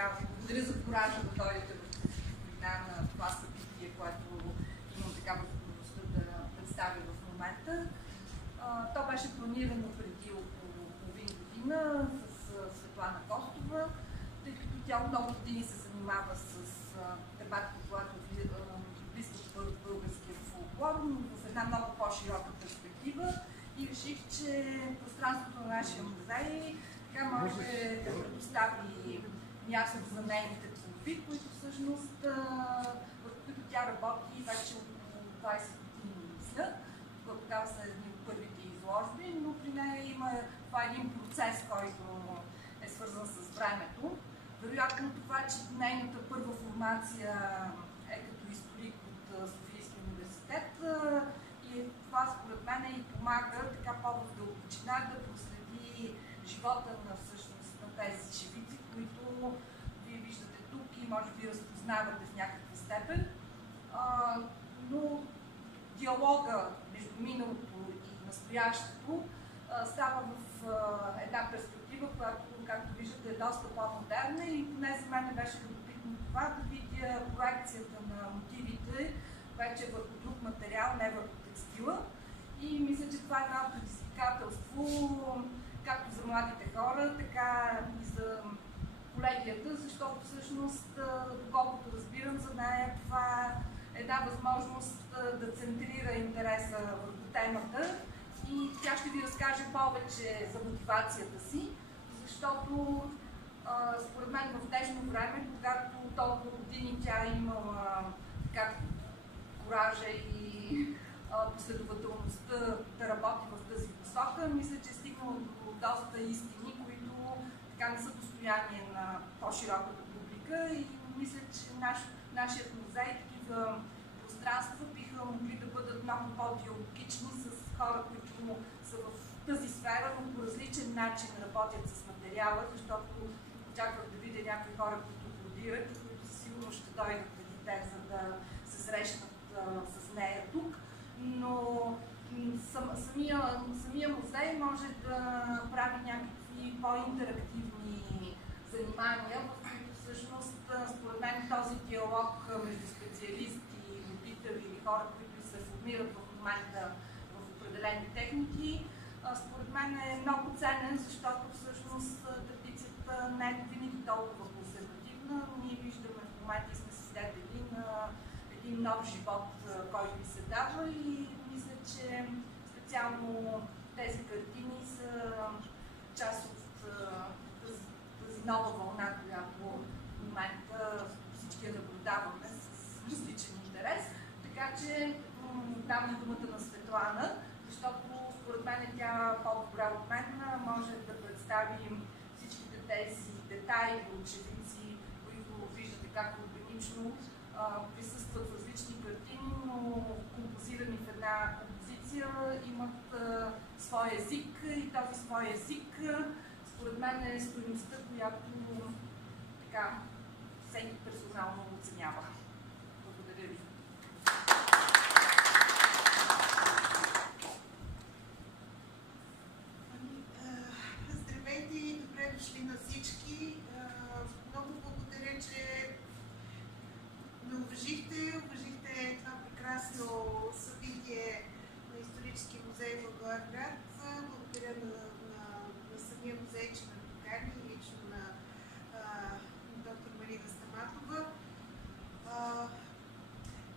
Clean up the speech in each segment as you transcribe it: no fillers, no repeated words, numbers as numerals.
така, благодаря за коража да дойдете в на това събитие, което имам така възможността да представя в момента. То беше планирано преди около половин година с Светлана Костова, тъй като тя много години се занимава с тематика, която близко в българския фолклор, но в една много по-широка перспектива, и реших, че пространството на нашия музей така може да предостави място за нейните творби, които всъщност, върху които тя работи вече около 20 години, мисля. Тогава са едни от първите изложби, но при нея има това един процес, който е свързан с времето. Вероятно това, че нейната първа формация е като историк от Софийския университет, и това според мен и помага така по-в дълбочина да проследи живота на всъщност на тези живици, които вие виждате тук и може би разпознавате в някаква степен. Но диалога между миналото и настоящето става в една перспектива, която, както виждате, е доста по-модерна, и поне за мен беше любопитно това да видя проекцията на мотивите вече върху друг материал, не върху текстила. И мисля, че това е едно предизвикателство както за младите хора, така и за колегията, защото всъщност, доколкото разбирам за нея, това е една възможност да центрира интереса върху темата, и тя ще ви разкаже повече за мотивацията си, защото според мен в днешно време, когато толкова години тя е имала така коража и последователността да работи в тази посока, мисля, че е стигнала до доста истини, които така не са достояние на по-широката публика, и мисля, че нашият музей, такива пространства биха могли да бъдат много по-диалогични с хора, които са в тази сфера, но по различен начин работят с материала, защото очаквах да видя някои хора, които аплодират и които сигурно ще дойдат преди те, за да се срещнат с нея тук. Но самия музей може да прави някакви по-интерактивни занимания, в които всъщност, според мен, този диалог между специалисти, любители или хора, които се формират в момента в определени техники, според мен е много ценен, защото всъщност традицията не е винаги толкова консервативна. Ние виждаме в момента и сме свидетели на един нов живот, който ни се дава, и мисля, че специално тези картини са част от тази нова вълна, която в момента всички я наблюдаваме с различен интерес. Така че давам думата на Светлана, защото според мен тя по-добре от мен може да представи всичките тези детайли от живици, които виждате как органично присъстват в различни картини, но композирани в една композиция, имат свой език, и този свой език според мен е стойността, която така всеки персонално оценява. Благодаря ви. Здравейте и добре дошли на всички. Много благодаря, че ме уважихте това прекрасно събитие на Историческия музей в Благоевград. Благодаря на самия музей, че ме покани, и лично на доктор Марина Стаматова.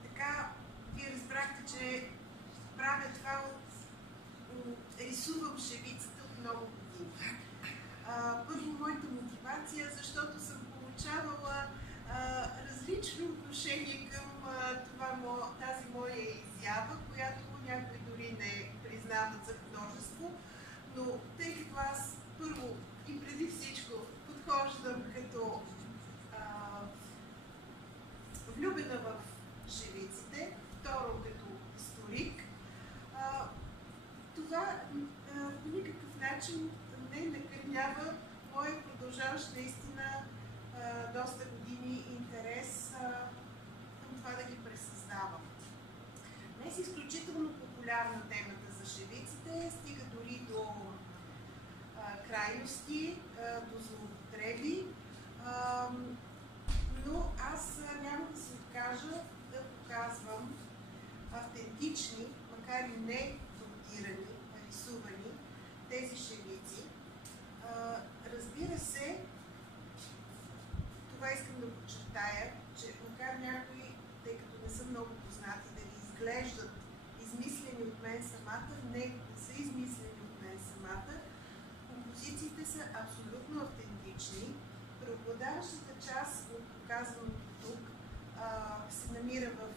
Така, вие разбрахте, че правя това рисувам живицата от много години. Първо, моята мотивация, защото съм получавала различно отношение към тази моя изява, която някои дори не признават за художество, но тъй като аз първо и преди всичко подхождам като влюбена в живиците, второ като историк, това по никакъв начин не накърнява моя продължаващ наистина доста години интерес към това да ги пресъздавам. Днес е изключително популярна темата за живиците, стига дори до крайности, до злоупотреби. автентични, макар и не фронтирани, рисувани, тези шевици. Разбира се, това искам да подчертая, че макар някои, тъй като не са много познати, да ви изглеждат измислени от мен самата, не са измислени от мен самата, композициите са абсолютно автентични. Преобладаващата част от показаното тук се намира в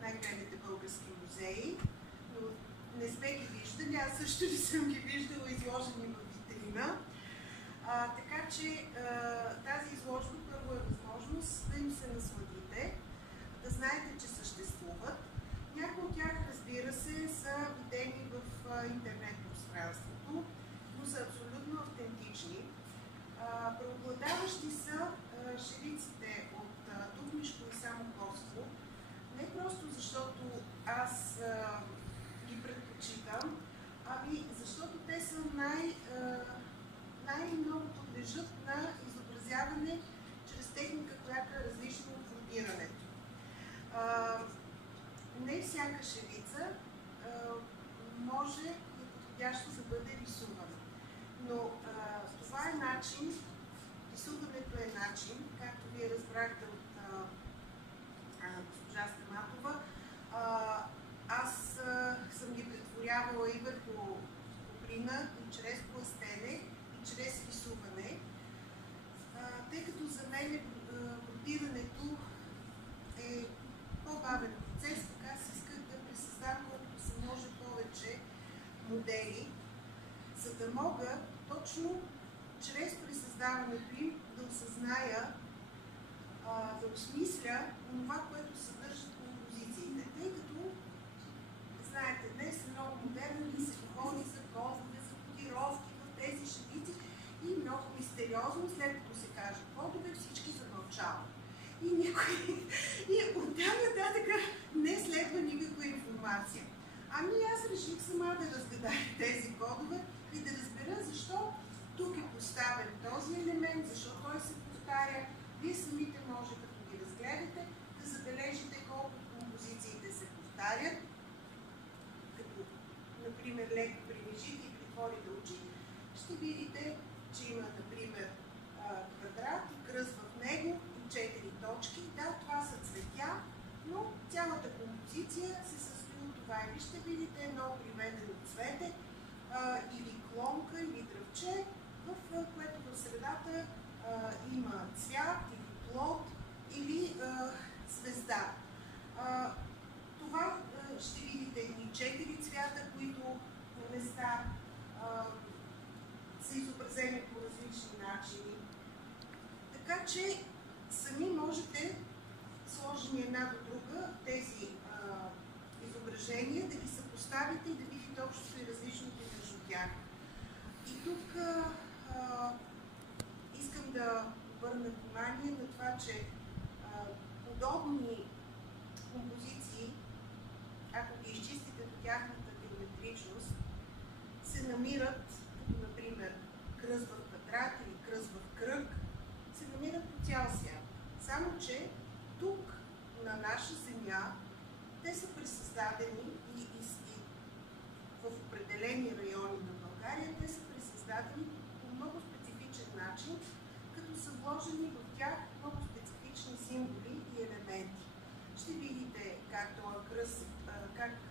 най-големите български музеи, но не сме ги виждали, аз също не съм ги виждала изложени в витрина. Така че тази изложба първо е възможност да им се насладите, да знаете, че съществуват. Някои от тях, разбира се, са видени в интернет пространството, но са абсолютно автентични. Преобладаващи са шевиците от Дупнишко и Самоковство, не просто защото аз ги предпочитам, ами защото те са най-много подлежат на изобразяване чрез техника, която е различна от фрудирането. Не всяка шевица може и е подходящо да бъде рисувана. Но това е начин, рисуването е начин, както вие разбрахте от госпожа Стаматова. Аз съм ги претворявала и върху коприна, и чрез пластене, и чрез рисуване. Тъй като за мен бродирането е по-бавен процес, така аз исках да пресъздам колкото се може повече модели, за да мога точно чрез пресъздаването им да осъзная, да осмисля това, което съдържат композициите. Тъй като, знаете, днес е много модерно и се говори за кодове, за кодировки в тези шевици и много мистериозно, след като се каже кодове, всички замълчават. И оттам нататък не следва никаква информация. Ами аз реших сама да разгадая тези кодове и да разбера защо тук е поставен този елемент, защо той се повтаря. Вие самите може, като ги разгледате, да забележите колко композициите се повтарят. Като, например, леко прилежите и притворите очи, ще видите, че има, например, квадрат и кръст в него и 4 точки. Да, това са цветя, но цялата композиция се състои от това. Или ще видите едно приведено цвете, или клонка, или дръвче, в което в средата има цвят, или плод, или звезда. Това ще видите и 4 цвята, които на места са изобразени по различни начини. Така че сами можете, сложени една до друга, тези изображения, да ги съпоставите и да видите общото и различното между тях. И тук искам да обърна внимание на това, че подобни композиции, ако ги изчистите до тяхната геометричност, се намират, като например кръст в квадрат или кръст в кръг, се намират по цял свят. Само че тук, на наша земя, те са пресъздадени и в определени райони на България, те са пресъздадени по много специфичен начин, като са вложени в тях много специфични символи и елементи. Ще видите как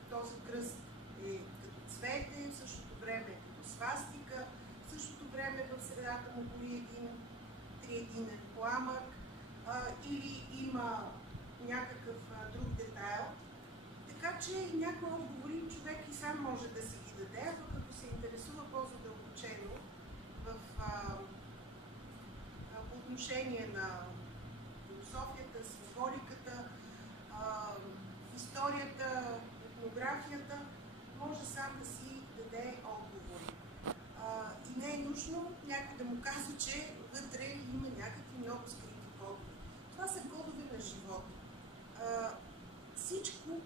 този кръст е като цвете, в същото време е като свастика, в същото време в средата му гори един триединен пламък, или има някакъв друг детайл. Така че някои отговори човек и сам може да си ги даде, а като се интересува по-задълбочено по отношение на философията, символиката, историята, етнографията, може сам да си даде отговори. И не е нужно някой да му казва, че вътре има някакви много скрити кодове. Това са кодове на живота.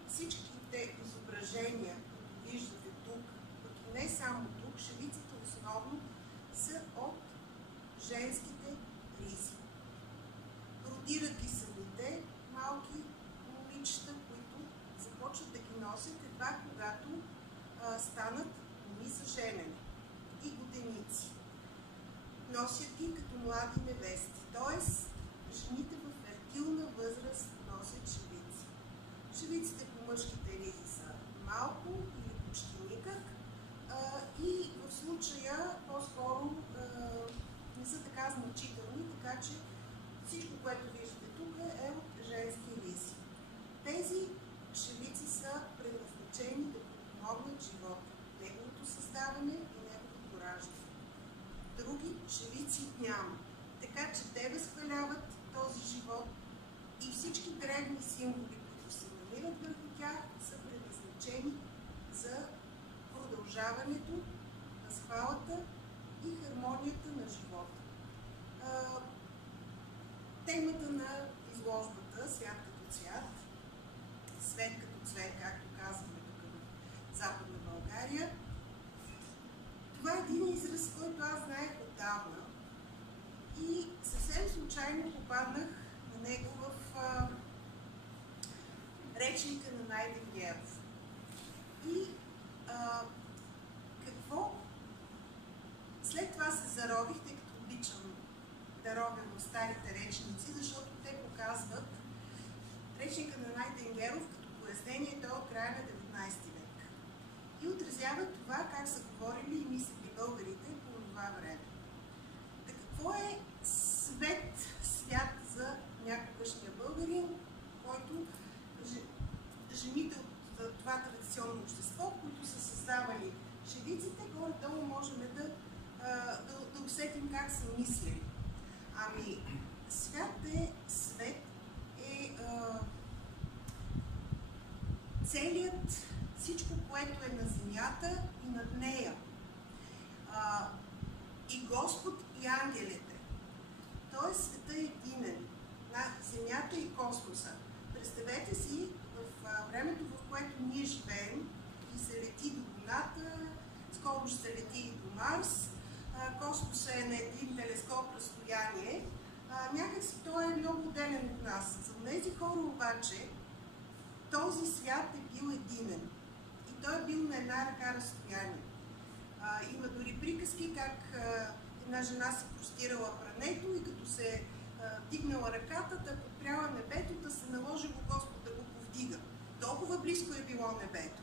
Всичките изображения, които виждате тук, като не само тук, шевиците основно са от женските ризи. Родират ги самите малки момичета, които носят ги като млади невести, т.е. жените в фертилна възраст носят шевици. Шевиците по мъжките ризи са малко или почти никак и в случая по-скоро не са така значителни, така че всичко, което виждате тук е от женски ризи. Тези шевици са предназначени да подпомогнат живота, неговото създаване и неговото раждане. Други шевици няма, така че те възхваляват този живот и всички древни символи, които се намират върху тях, са предназначени за продължаването, възхвалата и хармонията на живота. Темата на изложбата "Свят като цвят", "Свет като цвет", както казваме тук в Западна България, това е един израз, който аз знаех отдавна и съвсем случайно попаднах на него в речника на Найден Геров. И какво? След това се зарових, тъй като обичам да робя в старите речници, защото те показват речника на Найден Геров като пояснение, той от края на 19 век. И отразява това как са говорили и мислили българите по това време. Так какво е свят за някогашния българин, който жените от това традиционно общество, които са създавали шевиците, горе-долу можем да усетим как са мислили. Ами, свет е целият, всичко, което е на земята и над нея. И Господ, и ангелите. Той света е единен на земята и космоса. Представете си в времето, в което ние живеем и се лети до Луната, скоро ще се лети и до Марс, космоса е на един телескоп разстояние, някакси той е много отделен от нас. За тези хора обаче този свят е бил единен и той е бил на една ръка разстояние. Има дори приказки как една жена си простирала прането и като се дигнала ръката, да подпряла небето, да се наложило Господ да го повдига. Толкова близко е било небето,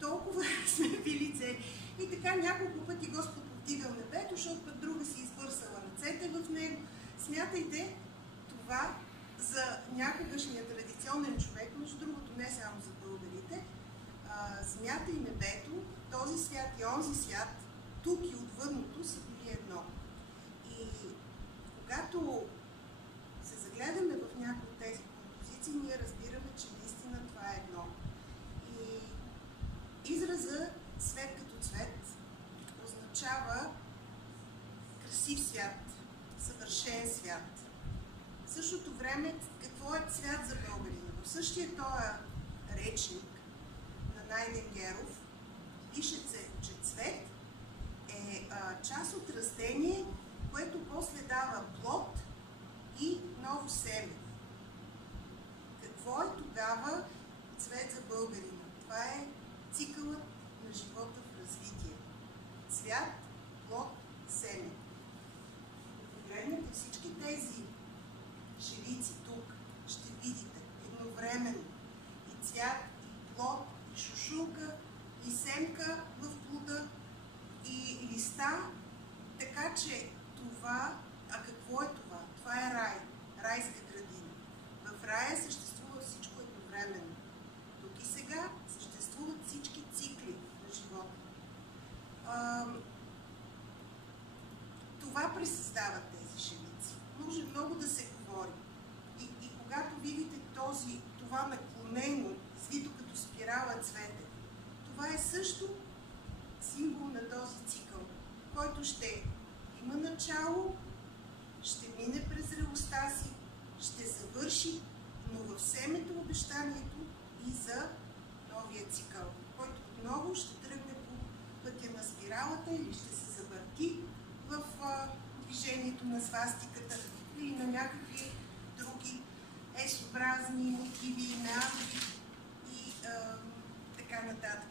толкова сме били цели. И така няколко пъти Господ повдигал небето, защото път друга си избърсала ръцете в него. Смятайте това за някогашния традиционен човек, между другото не само за българите, земята и небето, този свят и онзи свят, тук и отвъдното са били едно. И когато се загледаме в някои от тези композиции, ние разбираме, че наистина това е едно. И израза "свет като цвет" означава красив свят, съвършен свят. В същото време, какво е цвят за българина? В същия този речник на Найден Геров пише се, че цвет е част от растение, което после дава плод и ново семе. Какво е тогава цвет за българина? Това е цикълът на живота в развитие. Цвят, плод, семе. Погледнете всички тези шевици тук, ще видите едновременно и цвят, и плод, и шушулка, и семка в плода, и листа, така че това, какво е това? Това е рай, райска градина. В рая съществува всичко едновременно. Тук и сега съществуват всички цикли на живота. Това пресъздават тези шевици. Може много да се говори. И когато видите това наклонено, свито като спирала цвете, това е също символ на този цикъл, който ще има начало, ще мине през зрелостта си, ще завърши, но в семето обещанието и за новия цикъл, който отново ще тръгне по пътя на спиралата или ще се завърти в движението на свастиката или на някакви други есообразни мотиви, меандри и така нататък.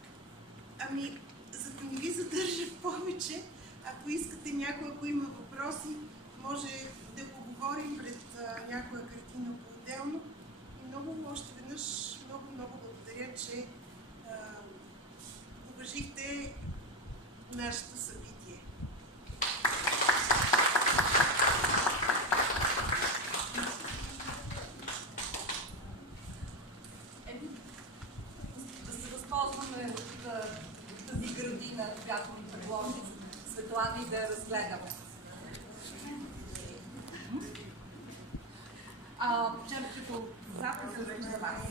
Ами, за да не ви задържа повече, Ако искате ако има въпроси, може да поговорим пред някоя картина по-отделно. И много, още веднъж, много благодаря, че уважихте нашето събитие. Да се възползваме от тази градина, която ни предложи Светлана, и да я разгледаме. Вчера като запис за вас.